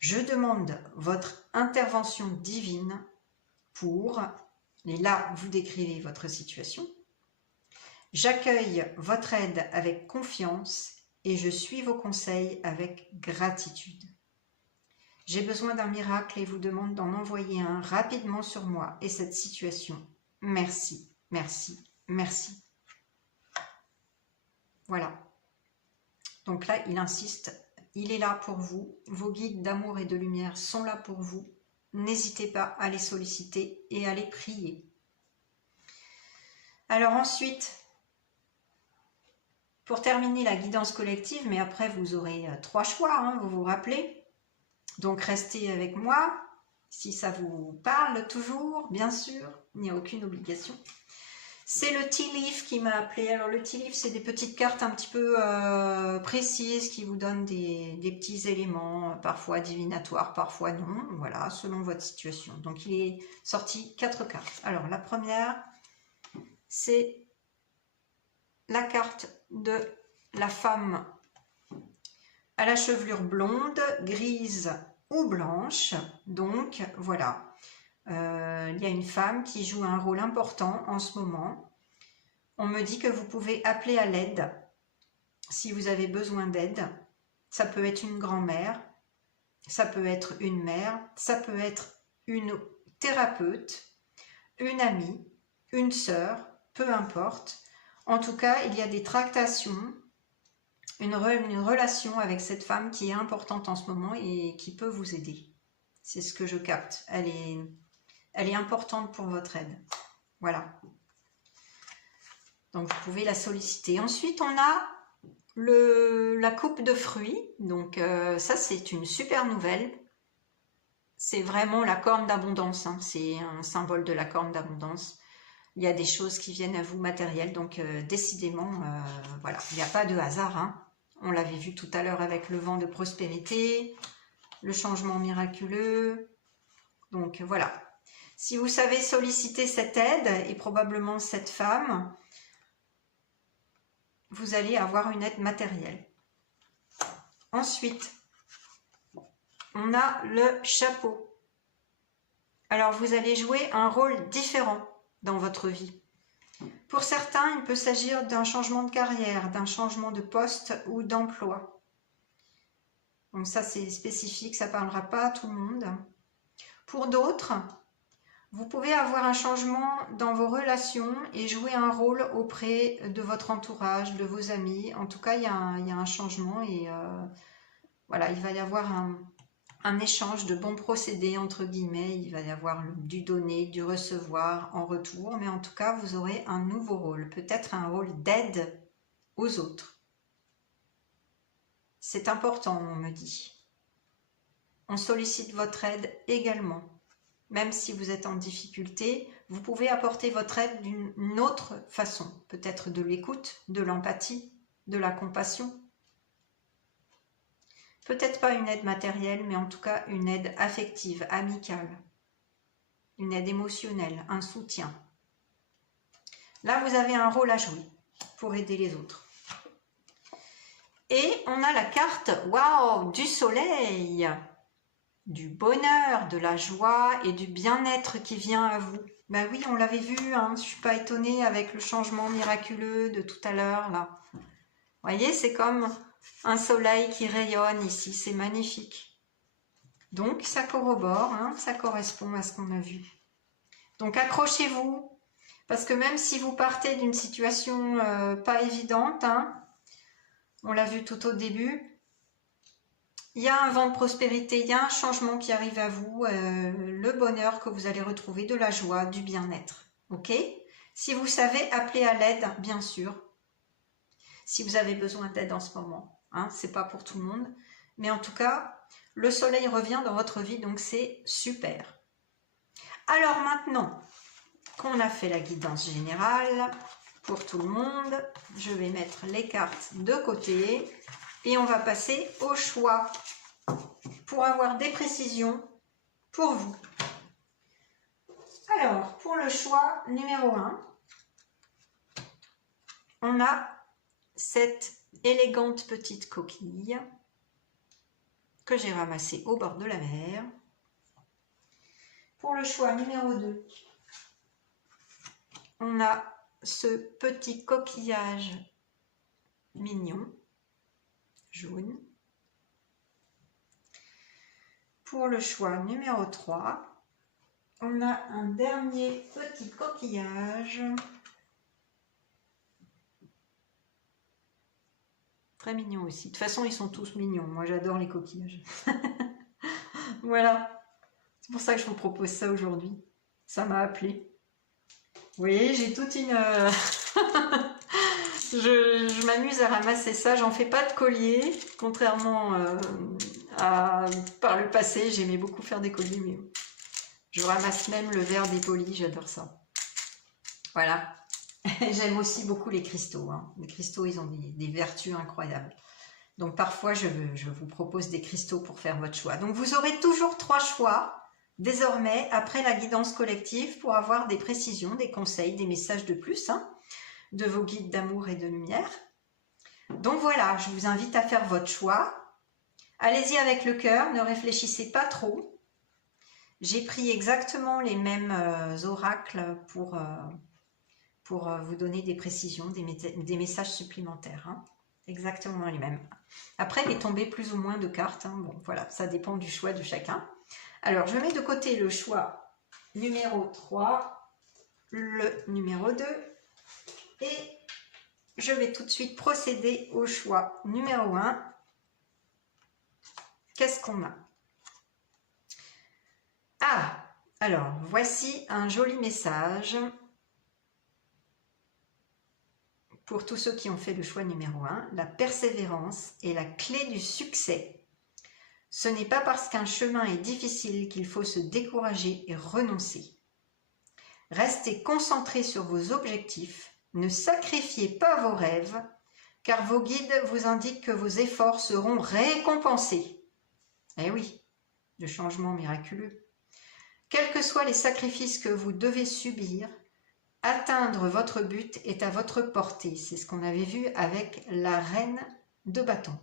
Je demande votre intervention divine pour, et là vous décrivez votre situation, j'accueille votre aide avec confiance et je suis vos conseils avec gratitude. J'ai besoin d'un miracle et vous demande d'en envoyer un rapidement sur moi et cette situation. Merci, merci, merci. Voilà. Donc là, il insiste. Il est là pour vous. Vos guides d'amour et de lumière sont là pour vous. N'hésitez pas à les solliciter et à les prier. Alors ensuite, pour terminer la guidance collective, mais après vous aurez 3 choix, hein, vous vous rappelez. Donc restez avec moi, si ça vous parle toujours, bien sûr, il n'y a aucune obligation. C'est le tea leaf qui m'a appelé. Alors le tea leaf, c'est des petites cartes un petit peu précises qui vous donnent des petits éléments, parfois divinatoires, parfois non, voilà, selon votre situation. Donc il est sorti 4 cartes. Alors la première, c'est la carte de la femme à la chevelure blonde, grise ou blanche. Donc voilà. Il y a une femme qui joue un rôle important en ce moment. On me dit que vous pouvez appeler à l'aide si vous avez besoin d'aide. Ça peut être une grand-mère, ça peut être une mère, ça peut être une thérapeute, une amie, une sœur, peu importe. En tout cas, il y a des tractations, une relation avec cette femme qui est importante en ce moment et qui peut vous aider. C'est ce que je capte. Elle est importante pour votre aide. Voilà. Donc, vous pouvez la solliciter. Ensuite, on a la coupe de fruits. Donc, ça, c'est une super nouvelle. C'est vraiment la corne d'abondance. Hein. C'est un symbole de la corne d'abondance. Il y a des choses qui viennent à vous matérielles. Donc, décidément, voilà. Il n'y a pas de hasard. Hein. On l'avait vu tout à l'heure avec le vent de prospérité, le changement miraculeux. Donc, voilà. Si vous savez solliciter cette aide, et probablement cette femme, vous allez avoir une aide matérielle. Ensuite, on a le chapeau. Alors, vous allez jouer un rôle différent dans votre vie. Pour certains, il peut s'agir d'un changement de carrière, d'un changement de poste ou d'emploi. Donc ça, c'est spécifique, ça ne parlera pas à tout le monde. Pour d'autres, vous pouvez avoir un changement dans vos relations et jouer un rôle auprès de votre entourage, de vos amis. En tout cas, il y a un changement et voilà, il va y avoir un échange de bons procédés, entre guillemets. Il va y avoir du donner, du recevoir en retour. Mais en tout cas, vous aurez un nouveau rôle, peut-être un rôle d'aide aux autres. C'est important, on me dit. On sollicite votre aide également. Même si vous êtes en difficulté, vous pouvez apporter votre aide d'une autre façon. Peut-être de l'écoute, de l'empathie, de la compassion. Peut-être pas une aide matérielle, mais en tout cas une aide affective, amicale. Une aide émotionnelle, un soutien. Là, vous avez un rôle à jouer pour aider les autres. Et on a la carte, waouh, du soleil, du bonheur, de la joie et du bien-être qui vient à vous. Ben oui, on l'avait vu, hein, je ne suis pas étonnée avec le changement miraculeux de tout à l'heure, là. Vous voyez, c'est comme un soleil qui rayonne ici, c'est magnifique. Donc, ça corrobore, hein, ça correspond à ce qu'on a vu. Donc, accrochez-vous, parce que même si vous partez d'une situation pas évidente, hein, On l'a vu tout au début. Il y a un vent de prospérité, il y a un changement qui arrive à vous, le bonheur que vous allez retrouver, de la joie, du bien-être. Ok? Si vous savez, appeler à l'aide, bien sûr. Si vous avez besoin d'aide en ce moment, hein, c'est pas pour tout le monde. Mais en tout cas, le soleil revient dans votre vie, donc c'est super. Alors maintenant qu'on a fait la guidance générale pour tout le monde, je vais mettre les cartes de côté et on va passer au choix pour avoir des précisions pour vous. Alors, pour le choix numéro 1, on a cette élégante petite coquille que j'ai ramassée au bord de la mer. Pour le choix numéro 2, on a ce petit coquillage mignon, jaune. Pour le choix numéro 3, on a un dernier petit coquillage. Très mignon aussi. De toute façon, ils sont tous mignons. Moi, j'adore les coquillages. Voilà. C'est pour ça que je vous propose ça aujourd'hui. Ça m'a appelé. Vous voyez, j'ai toute une... je m'amuse à ramasser ça. J'en fais pas de collier. Contrairement à par le passé, j'aimais beaucoup faire des colliers. Mais je ramasse même le verre dépoli. J'adore ça. Voilà. J'aime aussi beaucoup les cristaux. Hein. Les cristaux, ils ont des vertus incroyables. Donc parfois, je vous propose des cristaux pour faire votre choix. Donc vous aurez toujours 3 choix désormais après la guidance collective pour avoir des précisions, des conseils, des messages de plus hein, de vos guides d'amour et de lumière. Donc voilà, je vous invite à faire votre choix. Allez-y avec le cœur, ne réfléchissez pas trop. J'ai pris exactement les mêmes oracles pour vous donner des précisions, des messages supplémentaires. Hein. Exactement les mêmes. Après, il est tombé plus ou moins de cartes. Hein. Bon, voilà, ça dépend du choix de chacun. Alors, je mets de côté le choix numéro 3, le numéro 2, et je vais tout de suite procéder au choix numéro 1. Qu'est-ce qu'on a? Ah, alors, voici un joli message pour tous ceux qui ont fait le choix numéro 1. La persévérance est la clé du succès. Ce n'est pas parce qu'un chemin est difficile qu'il faut se décourager et renoncer. Restez concentrés sur vos objectifs, ne sacrifiez pas vos rêves, car vos guides vous indiquent que vos efforts seront récompensés. Eh oui, le changement miraculeux. Quels que soient les sacrifices que vous devez subir, atteindre votre but est à votre portée. C'est ce qu'on avait vu avec la reine de bâton.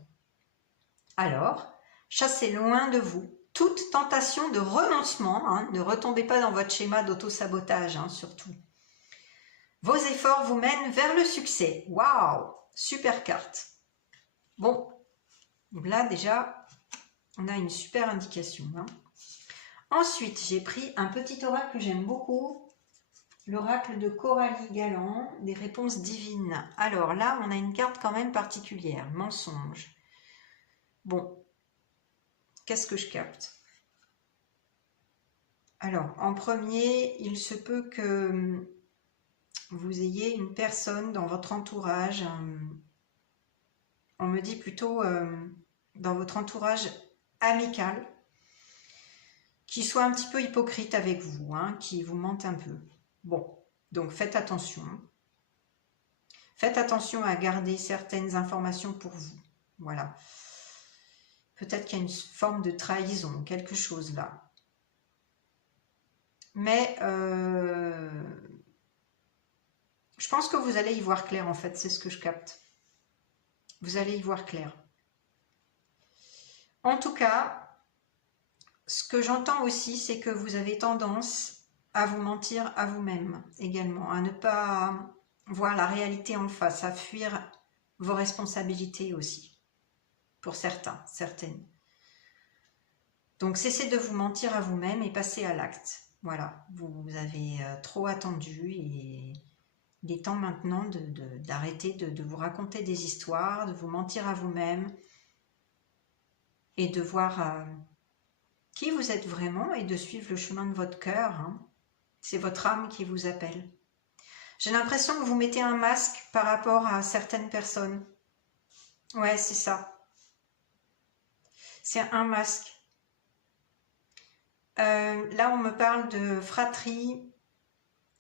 Alors, chassez loin de vous toute tentation de renoncement. Hein, ne retombez pas dans votre schéma d'auto-sabotage, hein, surtout. Vos efforts vous mènent vers le succès. Waouh! Super carte. Bon, là déjà, on a une super indication. Hein. Ensuite, j'ai pris un petit oracle que j'aime beaucoup. L'oracle de Coralie Galland, des réponses divines. Alors là, on a une carte quand même particulière. Mensonge. Bon. Qu'est-ce que je capte? Alors, en premier, il se peut que vous ayez une personne dans votre entourage, on me dit plutôt dans votre entourage amical, qui soit un petit peu hypocrite avec vous, hein, qui vous mente un peu. Bon, donc faites attention. Faites attention à garder certaines informations pour vous. Voilà. Peut-être qu'il y a une forme de trahison, quelque chose là. Mais je pense que vous allez y voir clair en fait, c'est ce que je capte. Vous allez y voir clair. En tout cas, ce que j'entends aussi, c'est que vous avez tendance à vous mentir à vous-même également, à ne pas voir la réalité en face, à fuir vos responsabilités aussi. Pour certains, certaines. Donc, cessez de vous mentir à vous-même et passez à l'acte. Voilà, vous avez trop attendu et Il est temps maintenant d'arrêter de vous raconter des histoires, de vous mentir à vous-même et de voir qui vous êtes vraiment et de suivre le chemin de votre cœur. Hein. C'est votre âme qui vous appelle. J'ai l'impression que vous mettez un masque par rapport à certaines personnes. Ouais, c'est ça. C'est un masque. Là, on me parle de fratrie,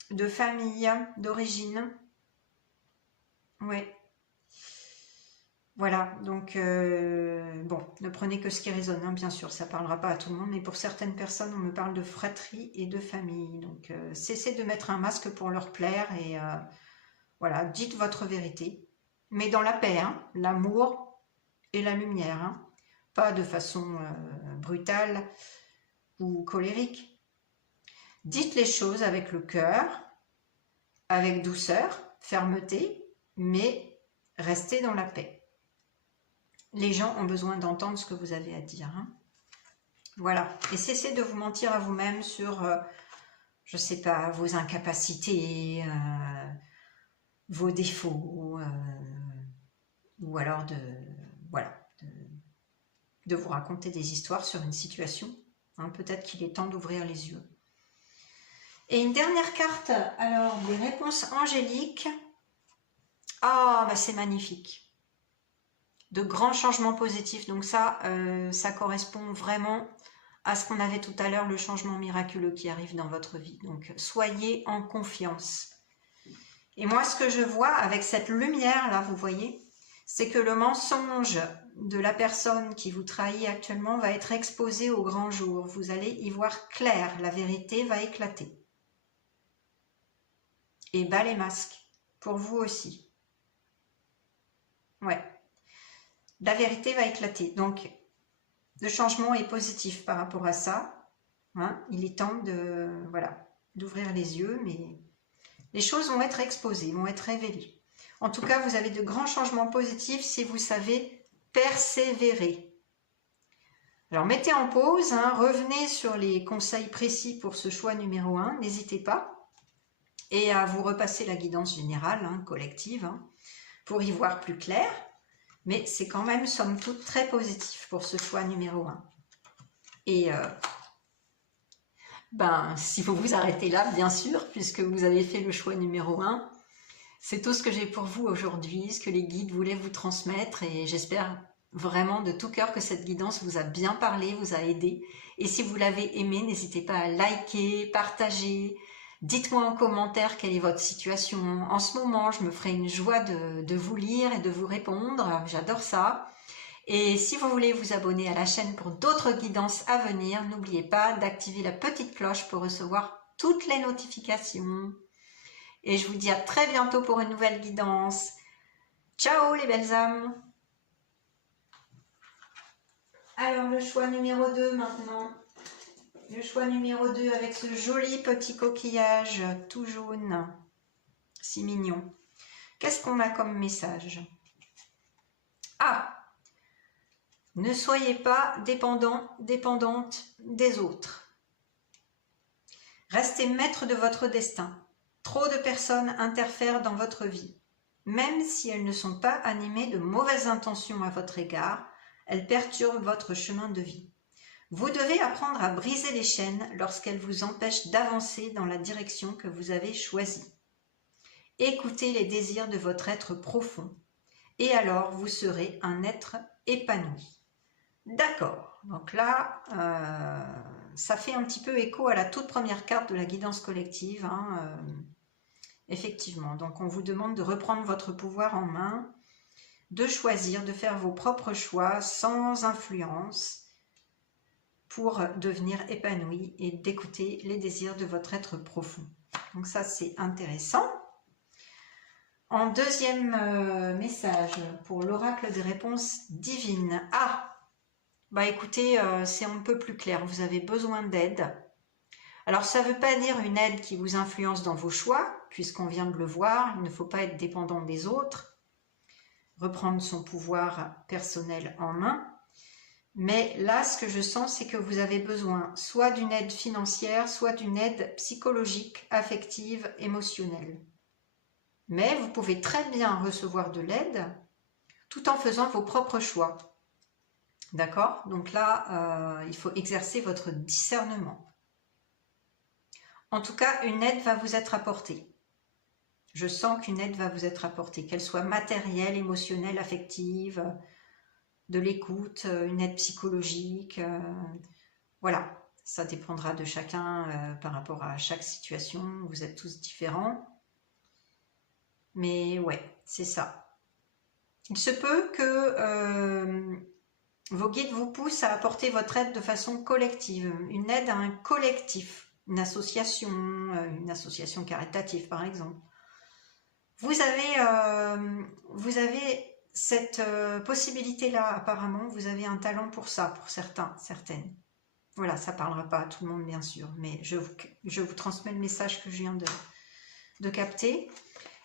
de famille, d'origine. Ouais. Voilà, donc bon, ne prenez que ce qui résonne, hein, bien sûr, ça ne parlera pas à tout le monde, mais pour certaines personnes, on me parle de fratrie et de famille. Donc cessez de mettre un masque pour leur plaire et voilà, dites votre vérité. Mais dans la paix, hein, l'amour et la lumière, hein, pas de façon brutale ou colérique. Dites les choses avec le cœur, avec douceur, fermeté, mais restez dans la paix. Les gens ont besoin d'entendre ce que vous avez à dire. Hein. Voilà. Et cessez de vous mentir à vous-même sur, je ne sais pas, vos incapacités, vos défauts, ou alors voilà, de vous raconter des histoires sur une situation. Hein. Peut-être qu'il est temps d'ouvrir les yeux. Et une dernière carte, alors des réponses angéliques. Ah, bah c'est magnifique. De grands changements positifs. Donc ça correspond vraiment à ce qu'on avait tout à l'heure, le changement miraculeux qui arrive dans votre vie. Donc soyez en confiance. Et moi, ce que je vois avec cette lumière là, vous voyez, c'est que le mensonge de la personne qui vous trahit actuellement va être exposé au grand jour. Vous allez y voir clair, la vérité va éclater. Et bas les masques, pour vous aussi. Ouais. La vérité va éclater. Donc, le changement est positif par rapport à ça. Hein. Il est temps d'ouvrir les yeux, mais les choses vont être exposées, vont être révélées. En tout cas, vous avez de grands changements positifs si vous savez persévérer. Alors, mettez en pause, hein, revenez sur les conseils précis pour ce choix numéro 1, n'hésitez pas. Et à vous repasser la guidance générale, hein, collective, hein, pour y voir plus clair. Mais c'est quand même, somme toute, très positif pour ce choix numéro 1. Et si vous vous arrêtez là, bien sûr, puisque vous avez fait le choix numéro 1, c'est tout ce que j'ai pour vous aujourd'hui, ce que les guides voulaient vous transmettre. Et j'espère vraiment de tout cœur que cette guidance vous a bien parlé, vous a aidé. Et si vous l'avez aimé, n'hésitez pas à liker, partager. Dites-moi en commentaire quelle est votre situation en ce moment. Je me ferai une joie de vous lire et de vous répondre. J'adore ça. Et si vous voulez vous abonner à la chaîne pour d'autres guidances à venir, n'oubliez pas d'activer la petite cloche pour recevoir toutes les notifications. Et je vous dis à très bientôt pour une nouvelle guidance. Ciao les belles âmes! Alors le choix numéro 2 maintenant. Le choix numéro 2 avec ce joli petit coquillage tout jaune. Si mignon. Qu'est-ce qu'on a comme message? Ah! Ne soyez pas dépendant, dépendante des autres. Restez maître de votre destin. Trop de personnes interfèrent dans votre vie. Même si elles ne sont pas animées de mauvaises intentions à votre égard, elles perturbent votre chemin de vie. Vous devez apprendre à briser les chaînes lorsqu'elles vous empêchent d'avancer dans la direction que vous avez choisie. Écoutez les désirs de votre être profond, et alors vous serez un être épanoui. D'accord, donc là, ça fait un petit peu écho à la toute première carte de la guidance collective, hein, effectivement. Donc on vous demande de reprendre votre pouvoir en main, de choisir, de faire vos propres choix sans influence, pour devenir épanoui et d'écouter les désirs de votre être profond. Donc ça, c'est intéressant. En deuxième message, pour l'oracle des réponses divines. Ah, bah écoutez, c'est un peu plus clair. Vous avez besoin d'aide. Alors, ça ne veut pas dire une aide qui vous influence dans vos choix, puisqu'on vient de le voir. Il ne faut pas être dépendant des autres. Reprendre son pouvoir personnel en main. Mais là, ce que je sens, c'est que vous avez besoin soit d'une aide financière, soit d'une aide psychologique, affective, émotionnelle. Mais vous pouvez très bien recevoir de l'aide tout en faisant vos propres choix. D'accord? Donc là, il faut exercer votre discernement. En tout cas, une aide va vous être apportée. Je sens qu'une aide va vous être apportée, qu'elle soit matérielle, émotionnelle, affective, de l'écoute, une aide psychologique. Voilà, ça dépendra de chacun par rapport à chaque situation. Vous êtes tous différents. Mais ouais, c'est ça. Il se peut que vos guides vous poussent à apporter votre aide de façon collective, une aide à un collectif, une association caritative par exemple. Vous avez cette possibilité-là apparemment, vous avez un talent pour ça, pour certains, certaines. Voilà, ça ne parlera pas à tout le monde bien sûr, mais je vous transmets le message que je viens de capter.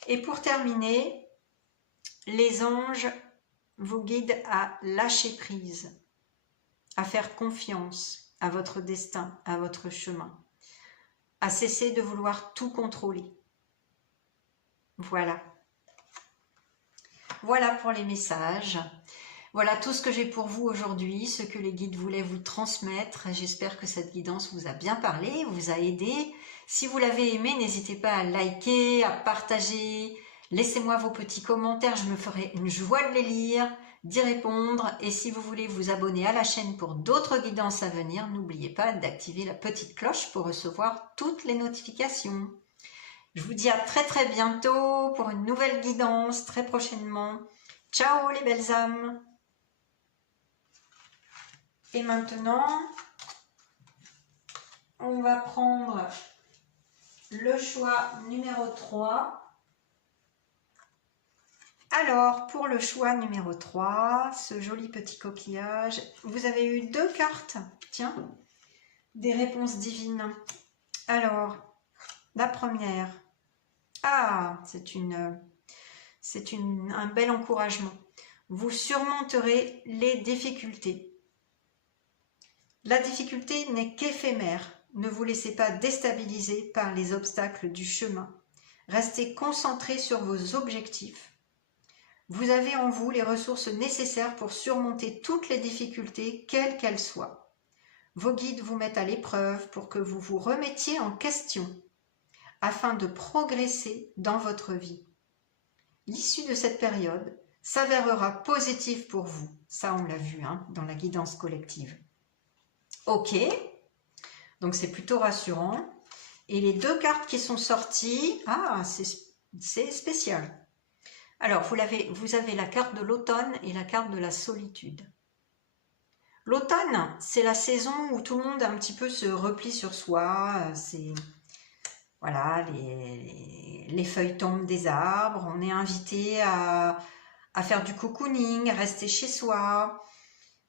Et pour terminer, les anges vous guident à lâcher prise, à faire confiance à votre destin, à votre chemin, à cesser de vouloir tout contrôler. Voilà. Voilà pour les messages. Voilà tout ce que j'ai pour vous aujourd'hui, ce que les guides voulaient vous transmettre. J'espère que cette guidance vous a bien parlé, vous a aidé. Si vous l'avez aimé, n'hésitez pas à liker, à partager. Laissez-moi vos petits commentaires, je me ferai une joie de les lire, d'y répondre. Et si vous voulez vous abonner à la chaîne pour d'autres guidances à venir, n'oubliez pas d'activer la petite cloche pour recevoir toutes les notifications. Je vous dis à très très bientôt pour une nouvelle guidance, très prochainement. Ciao les belles âmes! Et maintenant, on va prendre le choix numéro 3. Alors, pour le choix numéro 3, ce joli petit coquillage, vous avez eu 2 cartes, tiens, des réponses divines. Alors, la première, c'est un bel encouragement. Vous surmonterez les difficultés. La difficulté n'est qu'éphémère. Ne vous laissez pas déstabiliser par les obstacles du chemin. Restez concentrés sur vos objectifs. Vous avez en vous les ressources nécessaires pour surmonter toutes les difficultés, quelles qu'elles soient. Vos guides vous mettent à l'épreuve pour que vous vous remettiez en question, afin de progresser dans votre vie. L'issue de cette période s'avérera positive pour vous. Ça, on l'a vu dans la guidance collective. Ok, donc c'est plutôt rassurant. Et les 2 cartes qui sont sorties, c'est spécial. Alors, vous avez la carte de l'automne et la carte de la solitude. L'automne, c'est la saison où tout le monde un petit peu se replie sur soi. Voilà, les feuilles tombent des arbres. On est invité à faire du cocooning, à rester chez soi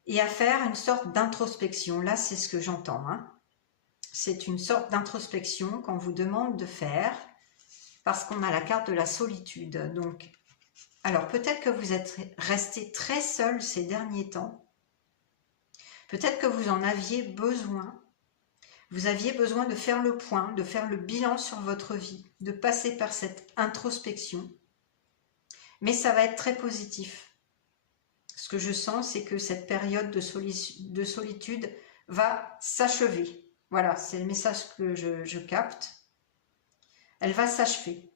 et à faire une sorte d'introspection. Là, c'est ce que j'entends. C'est une sorte d'introspection qu'on vous demande de faire parce qu'on a la carte de la solitude. Donc, alors peut-être que vous êtes resté très seul ces derniers temps. Peut-être que vous en aviez besoin. Vous aviez besoin de faire le point, de faire le bilan sur votre vie, de passer par cette introspection. Mais ça va être très positif. Ce que je sens, c'est que cette période de solitude va s'achever. Voilà, c'est le message que je capte. Elle va s'achever.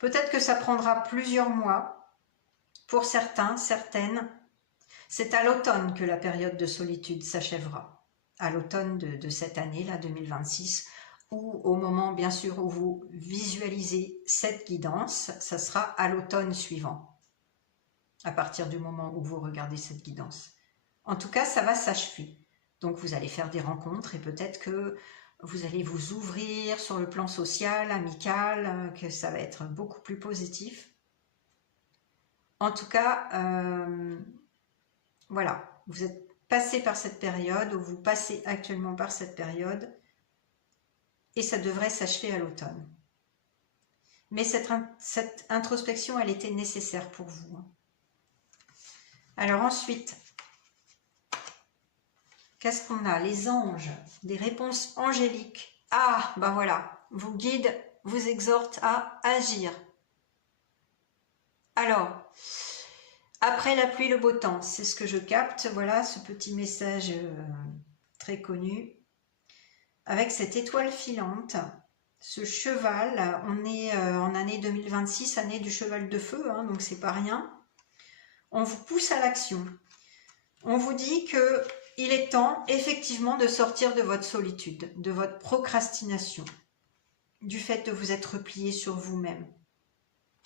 Peut-être que ça prendra plusieurs mois. Pour certains, certaines, c'est à l'automne que la période de solitude s'achèvera. À l'automne de cette année, là, 2026, ou au moment, bien sûr, où vous visualisez cette guidance, ça sera à l'automne suivant, à partir du moment où vous regardez cette guidance. En tout cas, ça va s'achever. Donc, vous allez faire des rencontres et peut-être que vous allez vous ouvrir sur le plan social, amical, que ça va être beaucoup plus positif. En tout cas, voilà, vous êtes passé par cette période, ou vous passez actuellement par cette période, et ça devrait s'achever à l'automne. Mais cette introspection, elle était nécessaire pour vous. Alors ensuite, qu'est-ce qu'on a? Les anges, des réponses angéliques. Ah, ben voilà, vos guides vous exhorte à agir. Alors, après la pluie, le beau temps, c'est ce que je capte. Voilà ce petit message très connu. Avec cette étoile filante, ce cheval, on est en année 2026, année du cheval de feu, hein, donc c'est pas rien. On vous pousse à l'action. On vous dit que il est temps effectivement de sortir de votre solitude, de votre procrastination, du fait de vous être replié sur vous-même,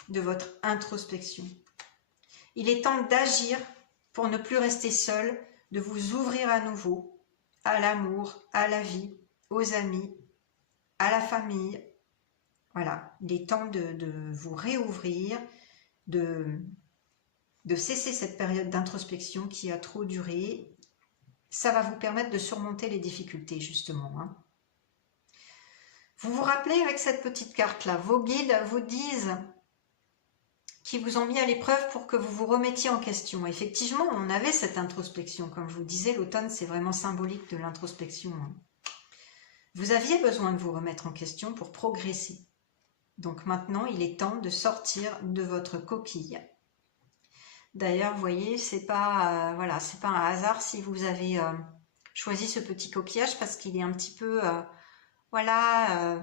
de votre introspection. Il est temps d'agir pour ne plus rester seul, de vous ouvrir à nouveau à l'amour, à la vie, aux amis, à la famille. Voilà, il est temps de vous réouvrir, de cesser cette période d'introspection qui a trop duré. Ça va vous permettre de surmonter les difficultés, justement. Hein. Vous vous rappelez avec cette petite carte-là, vos guides vous disent qui vous ont mis à l'épreuve pour que vous vous remettiez en question. Effectivement, on avait cette introspection. Comme je vous disais, l'automne, c'est vraiment symbolique de l'introspection. Vous aviez besoin de vous remettre en question pour progresser. Donc maintenant, il est temps de sortir de votre coquille. D'ailleurs, vous voyez, c'est pas voilà, c'est pas un hasard si vous avez choisi ce petit coquillage parce qu'il est un petit peu voilà,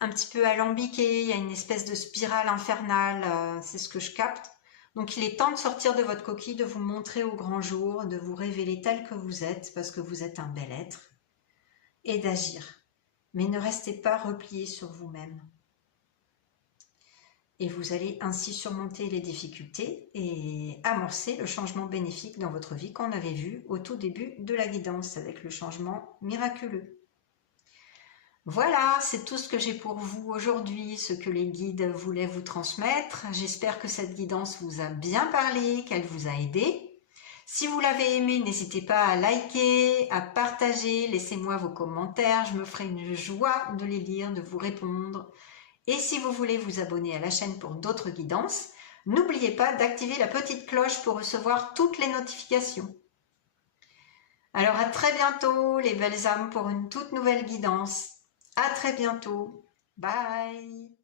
un petit peu alambiqué, il y a une espèce de spirale infernale, c'est ce que je capte. Donc il est temps de sortir de votre coquille, de vous montrer au grand jour, de vous révéler tel que vous êtes, parce que vous êtes un bel être, et d'agir. Mais ne restez pas replié sur vous-même. Et vous allez ainsi surmonter les difficultés et amorcer le changement bénéfique dans votre vie qu'on avait vu au tout début de la guidance avec le changement miraculeux. Voilà, c'est tout ce que j'ai pour vous aujourd'hui, ce que les guides voulaient vous transmettre. J'espère que cette guidance vous a bien parlé, qu'elle vous a aidé. Si vous l'avez aimé, n'hésitez pas à liker, à partager, laissez-moi vos commentaires, je me ferai une joie de les lire, de vous répondre. Et si vous voulez vous abonner à la chaîne pour d'autres guidances, n'oubliez pas d'activer la petite cloche pour recevoir toutes les notifications. Alors à très bientôt les belles âmes pour une toute nouvelle guidance. À très bientôt. Bye.